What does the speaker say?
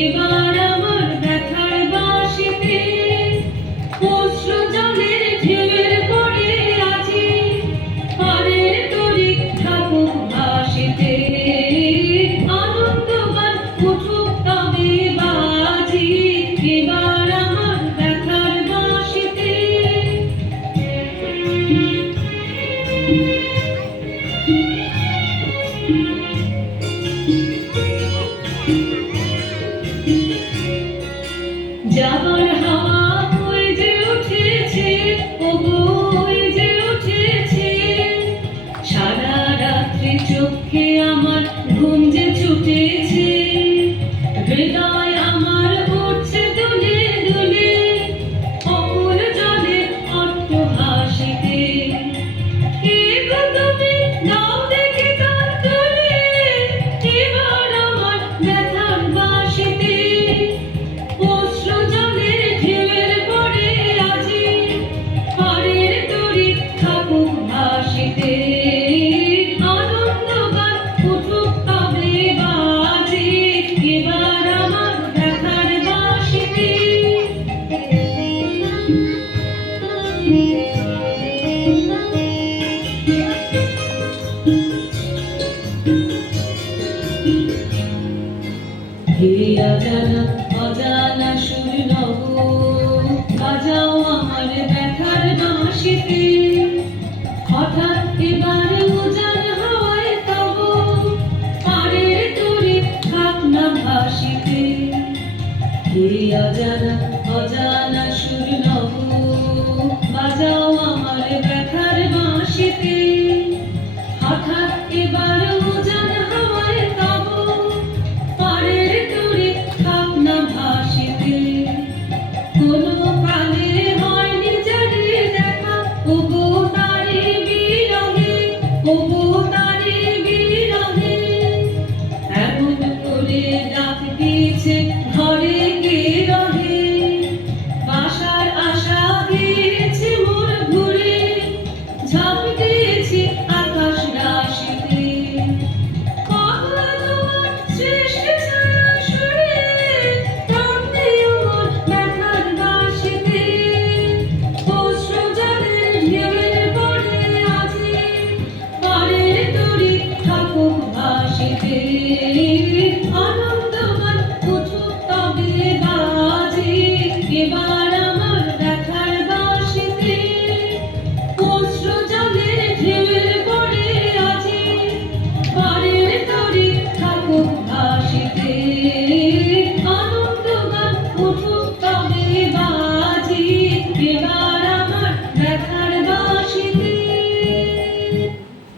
এবার আমার ব্যথার বাঁশিতে অশ্রু জলের ঢেউয়ের পরে আজি পারের তরি থাকুক ভাসিতে আনন্দ গান উঠুক তবে বাজি এবার আমার ব্যথার বাঁশিতে। যাবার হাওয়া হয়ে যে উঠেছে, ওগো হয়ে যে উঠেছে, সারা রাত্রি চোখে আমার ঘুম যে ছুটেছে, হৃদয় আমার উঠছে দুলে দুলে অকুল জলে অট্ট হাসিতে। কে গো তুমি দাও দেখে কান তুলে এবার আমার ব্যথার বাঁশিতে অশ্রু জলের ঢেউয়ের পরে আজি পারের তরি থাকুক ভাসিতে আনন্দ গান উঠুক তবে বাজি এবার আমার ব্যথার বাঁশিতে। হে অজানা অজানা সুর নব বাজাও আমার ব্যথার বাঁশিতে, হঠাৎ এবার উজান হয় তব পারের তরি থাক না ভাসিতে। হে অজানা অজানা সুর নব বাজাও